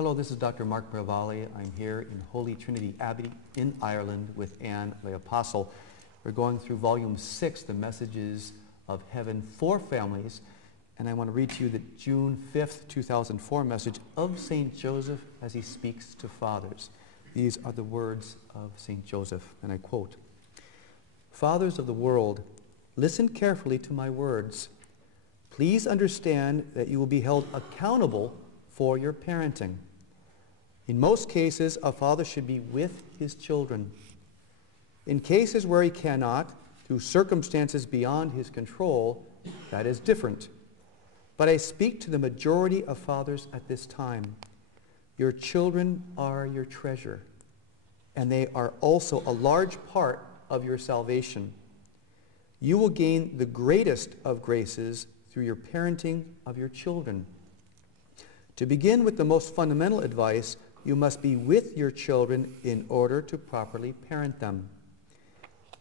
Hello, this is Dr. Mark Miravalle. I'm here in Holy Trinity Abbey in Ireland with Anne the Apostle. We're going through Volume 6, The Messages of Heaven for Families, and I want to read to you the June 5th, 2004 message of St. Joseph as he speaks to fathers. These are the words of St. Joseph, and I quote, "Fathers of the world, listen carefully to my words. Please understand that you will be held accountable for your parenting. In most cases, a father should be with his children. In cases where he cannot, through circumstances beyond his control, that is different. But I speak to the majority of fathers at this time. Your children are your treasure, and they are also a large part of your salvation. You will gain the greatest of graces through your parenting of your children. To begin with the most fundamental advice, you must be with your children in order to properly parent them.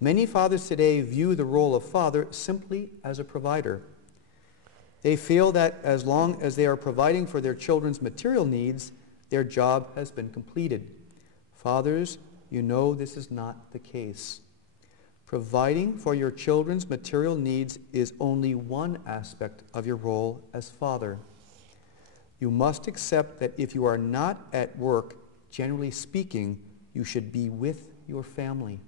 Many fathers today view the role of father simply as a provider. They feel that as long as they are providing for their children's material needs, their job has been completed. Fathers, you know this is not the case. Providing for your children's material needs is only one aspect of your role as father. You must accept that if you are not at work, generally speaking, you should be with your family.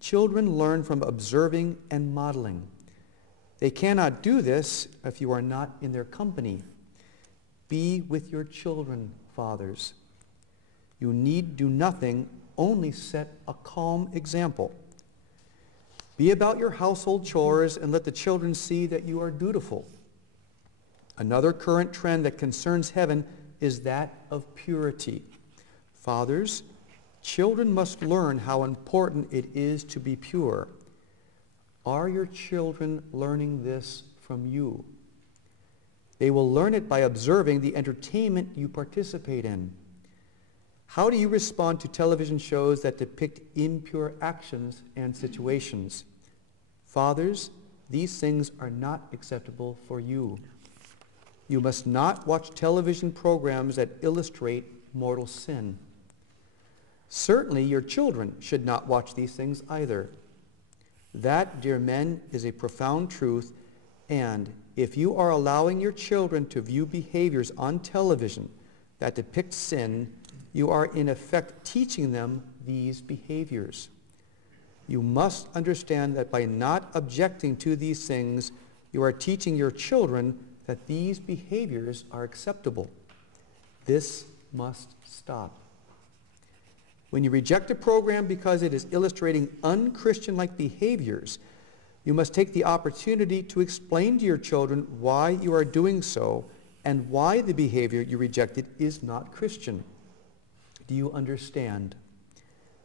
Children learn from observing and modeling. They cannot do this if you are not in their company. Be with your children, fathers. You need do nothing, only set a calm example. Be about your household chores and let the children see that you are dutiful. Another current trend that concerns heaven is that of purity. Fathers, children must learn how important it is to be pure. Are your children learning this from you? They will learn it by observing the entertainment you participate in. How do you respond to television shows that depict impure actions and situations? Fathers, these things are not acceptable for you. You must not watch television programs that illustrate mortal sin. Certainly, your children should not watch these things either. That, dear men, is a profound truth, and if you are allowing your children to view behaviors on television that depict sin, you are in effect teaching them these behaviors. You must understand that by not objecting to these things, you are teaching your children that these behaviors are acceptable. This must stop. When you reject a program because it is illustrating unchristian-like behaviors, you must take the opportunity to explain to your children why you are doing so and why the behavior you rejected is not Christian. Do you understand?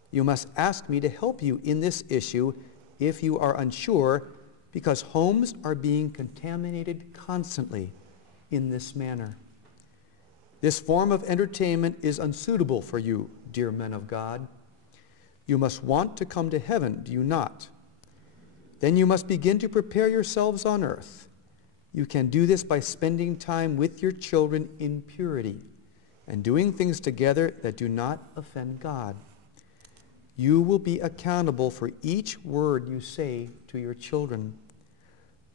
You must ask me to help you in this issue if you are unsure, because homes are being contaminated constantly in this manner. This form of entertainment is unsuitable for you, dear men of God. You must want to come to heaven, do you not? Then you must begin to prepare yourselves on earth. You can do this by spending time with your children in purity and doing things together that do not offend God. You will be accountable for each word you say to your children.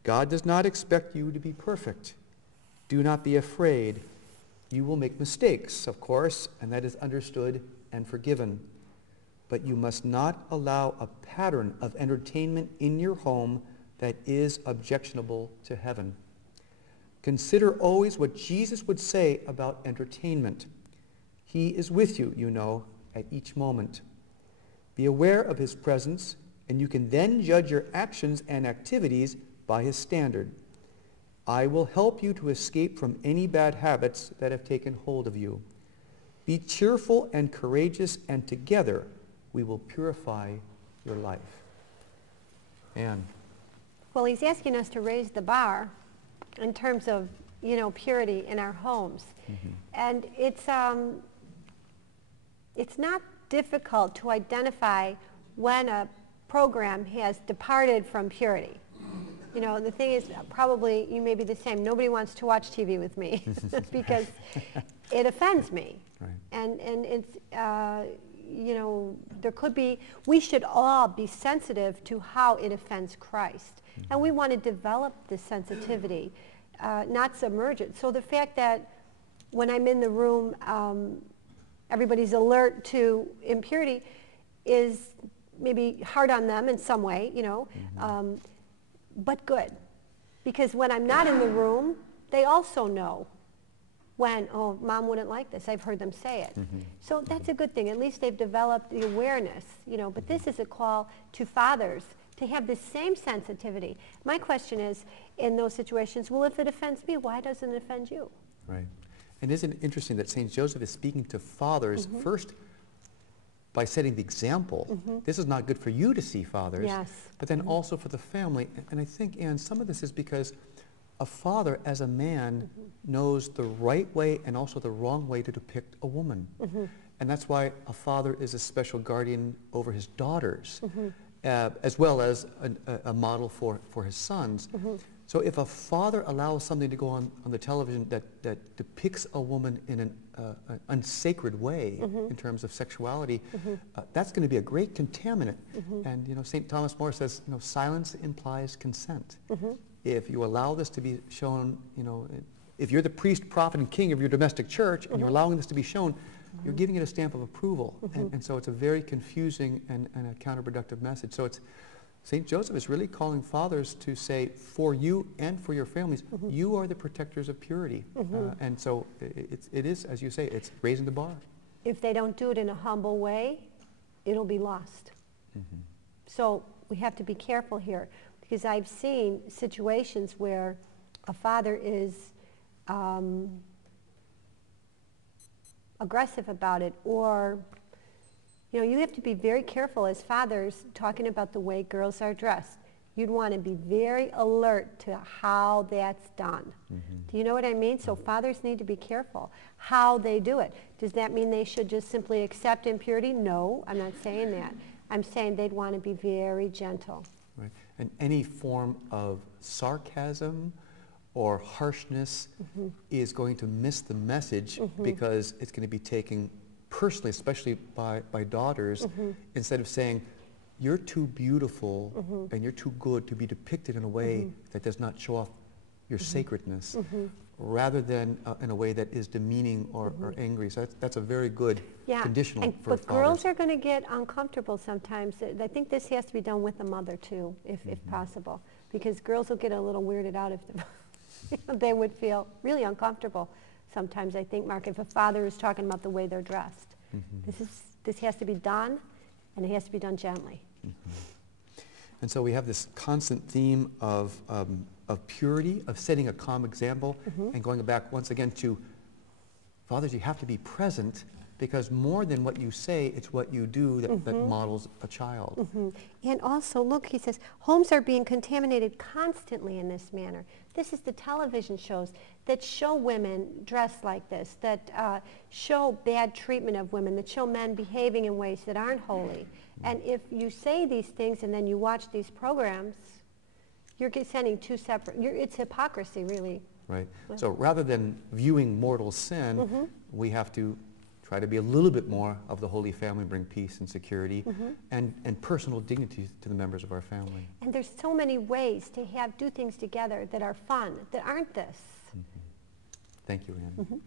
God does not expect you to be perfect. Do not be afraid. You will make mistakes, of course, and that is understood and forgiven. But you must not allow a pattern of entertainment in your home that is objectionable to heaven. Consider always what Jesus would say about entertainment. He is with you, you know, at each moment. Be aware of his presence, and you can then judge your actions and activities by his standard. I will help you to escape from any bad habits that have taken hold of you. Be cheerful and courageous, and together we will purify your life." Anne. Well, he's asking us to raise the bar in terms of, purity in our homes. Mm-hmm. And it's not difficult to identify when a program has departed from purity. You know, the thing is, probably you may be the same. Nobody wants to watch TV with me because it offends me. Right. And it's, you know, there could be, we should all be sensitive to how it offends Christ. And we want to develop this sensitivity, not submerge it. So the fact that when I'm in the room, everybody's alert to impurity is maybe hard on them in some way, you know, but good. Because when I'm not in the room, they also know when, oh, Mom wouldn't like this. I've heard them say it. So that's a good thing. At least they've developed the awareness, you know, but this is a call to fathers to have the same sensitivity. My question is, in those situations, well, if it offends me, why doesn't it offend you? Right. And isn't it interesting that St. Joseph is speaking to fathers first by setting the example. This is not good for you to see, fathers. Yes. But then also for the family. And I think, Anne, some of this is because a father, as a man, knows the right way and also the wrong way to depict a woman. And that's why a father is a special guardian over his daughters, as well as a model for his sons. So if a father allows something to go on the television that depicts a woman in an unsacred way in terms of sexuality, that's going to be a great contaminant. And you know, St. Thomas More says, you know, silence implies consent. If you allow this to be shown, you know, if you're the priest, prophet, and king of your domestic church, and you're allowing this to be shown, you're giving it a stamp of approval. And so it's a very confusing and a counterproductive message. So it's St. Joseph is really calling fathers to say, for you and for your families, you are the protectors of purity. And so it is, as you say, it's raising the bar. If they don't do it in a humble way, it'll be lost. So we have to be careful here, because I've seen situations where a father is aggressive about it, or you know, you have to be very careful as fathers talking about the way girls are dressed. You'd want to be very alert to how that's done. Do you know what I mean? So fathers need to be careful how they do it. Does that mean they should just simply accept impurity? No, I'm not saying that. I'm saying they'd want to be very gentle. Right. And any form of sarcasm or harshness is going to miss the message, because it's going to be taken personally, especially by daughters, instead of saying, you're too beautiful and you're too good to be depicted in a way that does not show off your sacredness, rather than in a way that is demeaning or angry. So that's a very good conditional for but fathers. girls are going to get uncomfortable sometimes. I think this has to be done with the mother too, if possible, because girls will get a little weirded out if they would feel really uncomfortable. Sometimes I think, Mark, if a father is talking about the way they're dressed, this has to be done, and it has to be done gently. And so we have this constant theme of purity, of setting a calm example, and going back once again to fathers, you have to be present, because more than what you say, it's what you do that models a child. And also, look, he says, homes are being contaminated constantly in this manner. This is the television shows that show women dressed like this, that show bad treatment of women, that show men behaving in ways that aren't holy. And if you say these things and then you watch these programs, you're sending two separate, it's hypocrisy, really. Right. So rather than viewing mortal sin, we have to try to be a little bit more of the Holy Family, bring peace and security and personal dignity to the members of our family. And there's so many ways to do things together that are fun, that aren't this. Thank you, Anne.